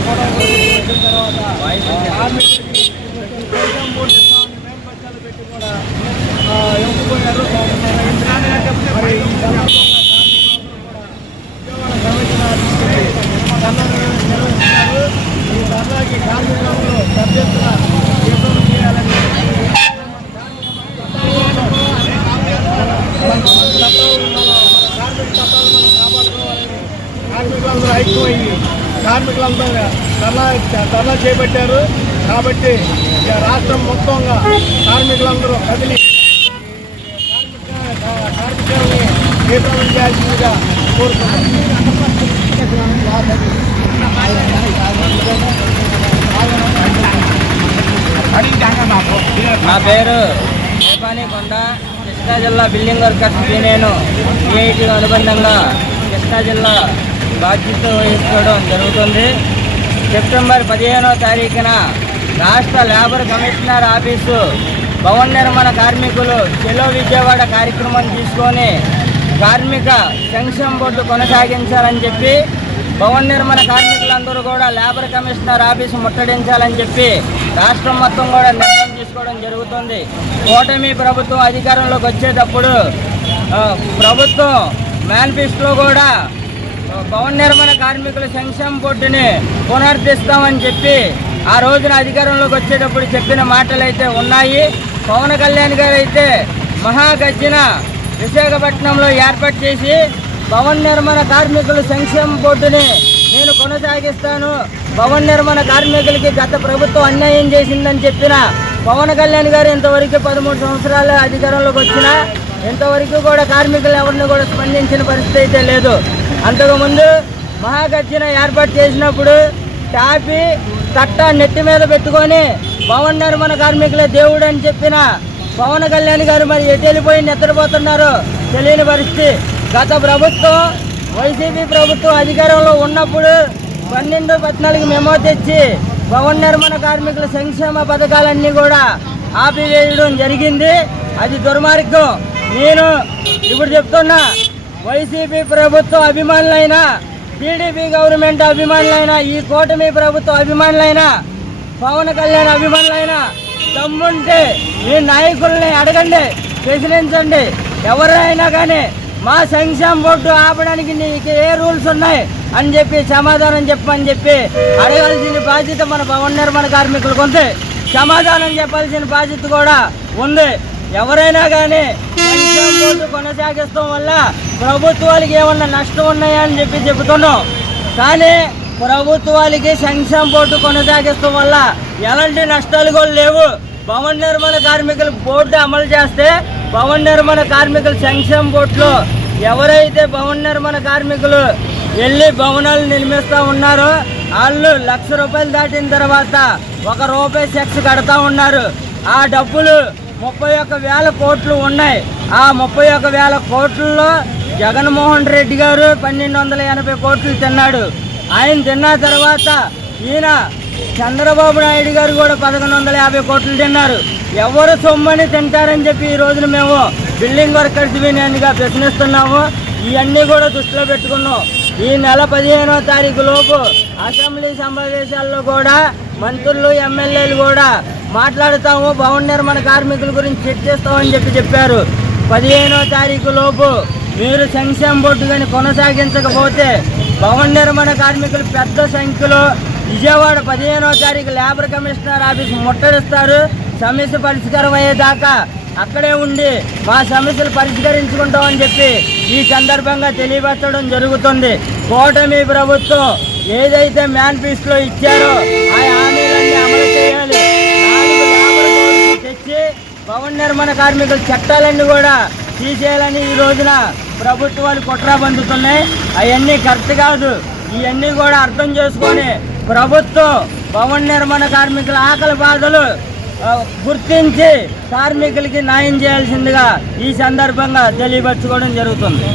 గొడవ వచ్చిన తర్వాత కార్మికులకి పైసలు పెట్టి కూడా ఎంపుకున్నారు మరి నిర్వహిస్తున్నారు ఈ ధర్నాకి కార్మికులందరూ పెద్ద ఎత్తున నిరసన చేయాలని కార్మికులందరూ ఐక్యమయ్యి కార్మికులందరూ ధర్నా ధర్నా చేపట్టారు. కాబట్టి రాష్ట్రం మొత్తంగా కార్మికులందరూ కదిలి కార్మికులని నిరసన చేయాల్సిందిగా నా పేరు నేపాని కొండ. కృష్ణా జిల్లా బిల్డింగ్ వర్కర్స్ యూనియన్. ఏఐటీ అనుబంధంగా కృష్ణా జిల్లా బాధ్యత వహించుకోవడం జరుగుతుంది. సెప్టెంబర్ పదిహేనో తారీఖున రాష్ట్ర లేబర్ కమిషనర్ ఆఫీసు భవన నిర్మాణ కార్మికులు చెలో విజయవాడ కార్యక్రమం తీసుకొని కార్మిక సంక్షేమ బోర్డు కొనసాగించాలని చెప్పి భవన నిర్మాణ కార్మికులందరూ కూడా లేబర్ కమిషనర్ ఆఫీసు ముట్టడించాలని చెప్పి రాష్ట్రం మొత్తం కూడా నిర్ణయం తీసుకోవడం జరుగుతుంది. కూటమి ప్రభుత్వం అధికారంలోకి వచ్చేటప్పుడు ప్రభుత్వం మేనిఫెస్టోలో కూడా భవన నిర్మాణ కార్మికుల సంక్షేమ బోర్డుని పునరుద్ధిస్తామని చెప్పి ఆ రోజున అధికారంలోకి వచ్చేటప్పుడు చెప్పిన మాటలు అయితే ఉన్నాయి. పవన్ కళ్యాణ్ గారు అయితే మహాగర్జన విశాఖపట్నంలో ఏర్పాటు చేసి భవన నిర్మాణ కార్మికుల సంక్షేమ బోర్డుని నేను కొనసాగిస్తాను. భవన నిర్మాణ కార్మికులకి గత ప్రభుత్వం అన్యాయం చేసిందని చెప్పిన పవన్ కళ్యాణ్ గారు ఇంతవరకు పదమూడు సంవత్సరాలు అధికారంలోకి వచ్చినా ఇంతవరకు కూడా కార్మికులు ఎవరిని కూడా స్పందించిన పరిస్థితి అయితే లేదు. అంతకుముందు మహాగర్జన ఏర్పాటు చేసినప్పుడు టాపి తట్ట నెత్తి మీద పెట్టుకొని భవన్ నిర్మాణ కార్మికులే దేవుడు అని చెప్పిన పవన్ కళ్యాణ్ గారు మరి ఎటు వెళ్ళిపోయి నిద్రపోతున్నారు తెలియని పరిస్థితి. గత ప్రభుత్వం వైసీపీ ప్రభుత్వం అధికారంలో ఉన్నప్పుడు పన్నెండు పద్నాలుగు మెమో తెచ్చి భవన్ నిర్మాణ కార్మికుల సంక్షేమ పథకాలన్నీ కూడా ఆపివేయడం జరిగింది. అది దుర్మార్గం. నేను ఇప్పుడు చెప్తున్నా వైసీపీ ప్రభుత్వ అభిమానులైనా టీడీపీ గవర్నమెంట్ అభిమానులైనా ఈ కూటమి ప్రభుత్వ అభిమానులైనా పవన్ కళ్యాణ్ అభిమానులైనా దమ్ముంటే మీ నాయకుల్ని అడగండి ప్రశ్నించండి. ఎవరైనా కానీ మా సంక్షేమ బోర్డు ఆపడానికి నీకు ఏ రూల్స్ ఉన్నాయి అని చెప్పి సమాధానం చెప్పమని చెప్పి అడగాల్సిన బాధ్యత మన భవన నిర్మాణ కార్మికులకు ఉంది. సమాధానం చెప్పాల్సిన బాధ్యత కూడా ఉంది. ఎవరైనా కానీ కొనసాగిస్తాం వల్ల ప్రభుత్వాలకి ఏమన్నా నష్టం ఉన్నాయా అని చెప్పి చెబుతున్నాం. కానీ ప్రభుత్వాలకి సంక్షేమ బోర్డు కొనసాగిస్తాం వల్ల ఎలాంటి నష్టాలు కూడా లేవు. భవన నిర్మాణ కార్మికులు బోర్డు అమలు చేస్తే భవన నిర్మాణ కార్మికుల సంక్షేమ బోర్డులో ఎవరైతే భవన నిర్మాణ కార్మికులు వెళ్ళి భవనాలు నిర్మిస్తూ ఉన్నారో వాళ్ళు లక్ష రూపాయలు దాటిన తర్వాత ఒక రూపాయి సెక్స్ కడతా ఉన్నారు. ఆ డబ్బులు ముప్పై ఒక్క వేల కోట్లు ఉన్నాయి. ఆ ముప్పై ఒక్క వేల కోట్లలో జగన్మోహన్ రెడ్డి గారు పన్నెండు వందల ఎనభై కోట్లు తిన్నాడు. ఆయన తిన్న తర్వాత ఈయన చంద్రబాబు నాయుడు గారు కూడా పదకొండు వందల యాభై కోట్లు తిన్నారు. ఎవరు సొమ్మని తింటారని చెప్పి ఈ రోజున మేము బిల్డింగ్ వర్కర్స్ యూనియన్గా ప్రశ్నిస్తున్నాము. ఇవన్నీ కూడా దృష్టిలో పెట్టుకున్నాం. ఈ నెల పదిహేనో తారీఖు లోపు అసెంబ్లీ సమావేశాల్లో కూడా మంత్రులు ఎమ్మెల్యేలు కూడా మాట్లాడుతాము. భవన నిర్మాణ కార్మికుల గురించి చర్చిస్తామని చెప్పి చెప్పారు. పదిహేనో తారీఖు లోపు మీరు సంక్షేమ బోర్డు కానీ కొనసాగించకపోతే భవన నిర్మాణ కార్మికులు పెద్ద సంఖ్యలో విజయవాడ పదిహేనో తారీఖు లేబర్ కమిషనర్ ఆఫీస్ ముట్టడిస్తారు. సమస్య పరిష్కారం అయ్యేదాకా అక్కడే ఉండి మా సమస్యలు పరిష్కరించుకుంటామని చెప్పి ఈ సందర్భంగా తెలియపరచడం జరుగుతుంది. కూటమి ప్రభుత్వం ఏదైతే మేనిఫెస్టోలో ఇచ్చారో ఆ హామీలన్నీ అమలు చేయాలి. తెచ్చి భవన నిర్మాణ కార్మికుల చట్టాలన్నీ కూడా తీసేయాలని ఈ రోజున ప్రభుత్వాలు కుట్ర పొందుతున్నాయి. అవన్నీ కరెక్ట్ కాదు. ఇవన్నీ కూడా అర్థం చేసుకొని ప్రభుత్వం భవన నిర్మాణ కార్మికుల ఆకలి బాధలు గుర్తించి కార్మికులకి న్యాయం చేయాల్సిందిగా ఈ సందర్భంగా తెలియపరచుకోవడం జరుగుతుంది.